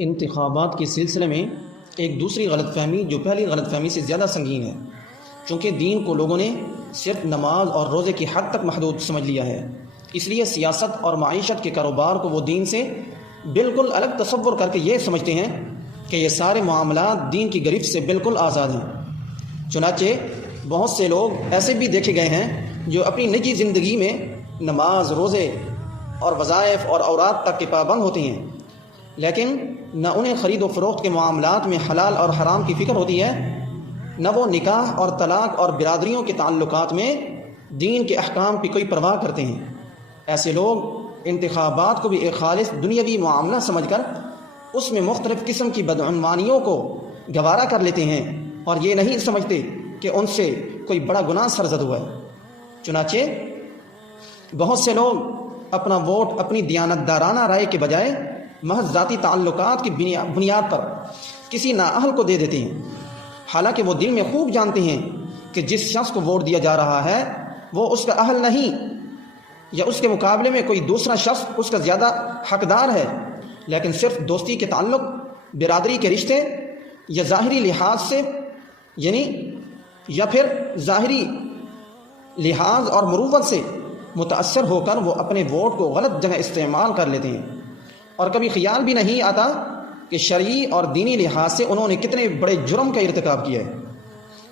انتخابات کے سلسلے میں ایک دوسری غلط فہمی جو پہلی غلط فہمی سے زیادہ سنگین ہے، چونکہ دین کو لوگوں نے صرف نماز اور روزے کی حد تک محدود سمجھ لیا ہے، اس لیے سیاست اور معیشت کے کاروبار کو وہ دین سے بالکل الگ تصور کر کے یہ سمجھتے ہیں کہ یہ سارے معاملات دین کی گرفت سے بالکل آزاد ہیں۔ چنانچہ بہت سے لوگ ایسے بھی دیکھے گئے ہیں جو اپنی نجی زندگی میں نماز، روزے اور وظائف اور اوراد تک کے پابند ہوتے ہیں، لیکن نہ انہیں خرید و فروخت کے معاملات میں حلال اور حرام کی فکر ہوتی ہے، نہ وہ نکاح اور طلاق اور برادریوں کے تعلقات میں دین کے احکام کی کوئی پرواہ کرتے ہیں۔ ایسے لوگ انتخابات کو بھی ایک خالص دنیاوی معاملہ سمجھ کر اس میں مختلف قسم کی بدعنوانیوں کو گوارا کر لیتے ہیں اور یہ نہیں سمجھتے کہ ان سے کوئی بڑا گناہ سرزد ہوا ہے۔ چنانچہ بہت سے لوگ اپنا ووٹ اپنی دیانتدارانہ رائے کے بجائے محض ذاتی تعلقات کی بنیاد پر کسی نااہل کو دے دیتے ہیں، حالانکہ وہ دل میں خوب جانتے ہیں کہ جس شخص کو ووٹ دیا جا رہا ہے وہ اس کا اہل نہیں، یا اس کے مقابلے میں کوئی دوسرا شخص اس کا زیادہ حقدار ہے، لیکن صرف دوستی کے تعلق، برادری کے رشتے یا ظاہری لحاظ سے یا پھر ظاہری لحاظ اور مروت سے متاثر ہو کر وہ اپنے ووٹ کو غلط جگہ استعمال کر لیتے ہیں، اور کبھی خیال بھی نہیں آتا کہ شرعی اور دینی لحاظ سے انہوں نے کتنے بڑے جرم کا ارتکاب کیا ہے۔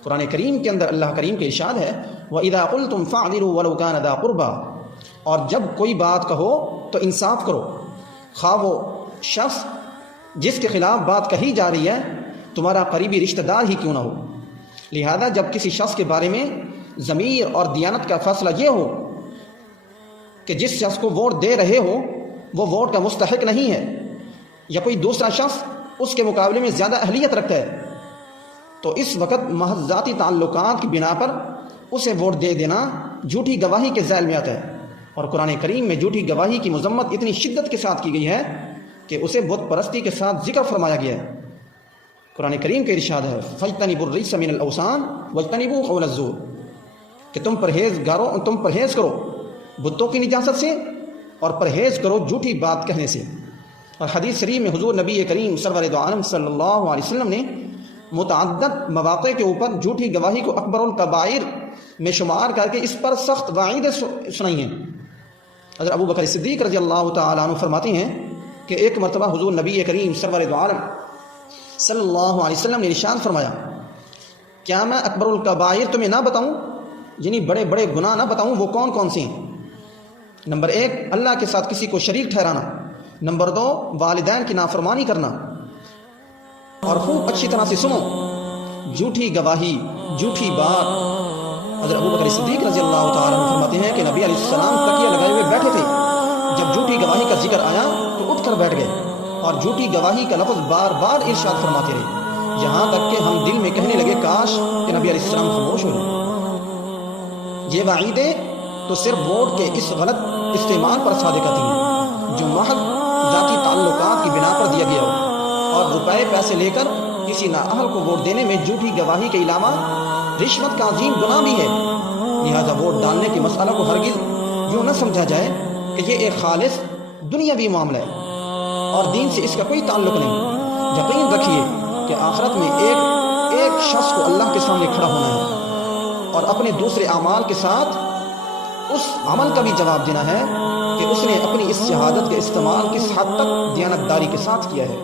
قرآن کریم کے اندر اللہ کریم کے ارشاد ہے وَإِذَا قُلْتُمْ فَاعْدِلُوا وَلَوْ كَانَ ذَا قُرْبَىٰ، اور جب کوئی بات کہو تو انصاف کرو، خواہ وہ شخص جس کے خلاف بات کہی جا رہی ہے تمہارا قریبی رشتہ دار ہی کیوں نہ ہو۔ لہذا جب کسی شخص کے بارے میں ضمیر اور دیانت کا فیصلہ یہ ہو کہ جس شخص کو ووٹ دے رہے ہو وہ ووٹ کا مستحق نہیں ہے، یا کوئی دوسرا شخص اس کے مقابلے میں زیادہ اہلیت رکھتا ہے، تو اس وقت محض ذاتی تعلقات کی بنا پر اسے ووٹ دے دینا جھوٹی گواہی کے ذیل میں آتا ہے، اور قرآن کریم میں جھوٹی گواہی کی مذمت اتنی شدت کے ساتھ کی گئی ہے کہ اسے بت پرستی کے ساتھ ذکر فرمایا گیا ہے۔ قرآن کریم کے ارشاد ہے فَاجْتَنِبُوا الرِّجْسَ مِنَ الْأَوْثَانِ وَاجْتَنِبُوا قَوْلَ الزُّورِ، کہ تم پرہیز کرو بتوں کی نجاست سے اور پرہیز کرو جھوٹی بات کہنے سے۔ اور حدیث شریف میں حضور نبی کریم سرور دو عالم صلی اللہ علیہ وسلم نے متعدد مواقع کے اوپر جھوٹی گواہی کو اکبر الکبائر میں شمار کر کے اس پر سخت وعیدیں سنائی ہیں۔ حضرت ابو بکر صدیق رضی اللہ تعالیٰ عنہ فرماتے ہیں کہ ایک مرتبہ حضور نبی کریم سرور دو عالم صلی اللہ علیہ وسلم نے ارشاد فرمایا کیا میں اکبر الکبائر تمہیں نہ بتاؤں، یعنی بڑے بڑے گناہ نہ بتاؤں، وہ کون کون سے ہیں؟ نمبر 1 اللہ کے ساتھ کسی کو شریک ٹھہرانا، نمبر 2 والدین کی نافرمانی کرنا، اور خوب اچھی طرح سے سنو جھوٹی گواہی، جھوٹی بات۔ حضرت ابو بکر صدیق رضی اللہ تعالیٰ عنہ فرماتے ہیں کہ نبی علیہ السلام تکیہ لگائے ہوئے بیٹھے تھے، جب جھوٹی گواہی کا ذکر آیا تو اٹھ کر بیٹھ گئے اور جھوٹی گواہی کا لفظ بار بار ارشاد فرماتے رہے، یہاں تک کہ ہم دل میں کہنے لگے کاش کہ نبی علیہ السلام خاموش ہو جائیں۔ یہ وعیدیں تو صرف ووٹ کے اس غلط استعمال پر صادق آتی ہیں جو محض ذاتی تعلقات کی بنا پر دیا گیا ہو، اور روپے پیسے لے کر کسی نااہل کو ووٹ دینے میں جھوٹی گواہی کے علاوہ رشوت کا عظیم گناہ بھی ہے۔ لہذا ووٹ ڈالنے کے مسئلہ کو ہرگز یوں نہ سمجھا جائے کہ یہ ایک خالص دنیاوی معاملہ ہے اور دین سے اس کا کوئی تعلق نہیں۔ یقین رکھیے کہ آخرت میں ایک شخص کو اللہ کے سامنے کھڑا ہونا ہے اور اپنے دوسرے اعمال کے ساتھ اس عمل کا بھی جواب دینا ہے کہ اس نے اپنی اس شہادت کا استعمال کس حد تک دیانتداری کے ساتھ کیا ہے۔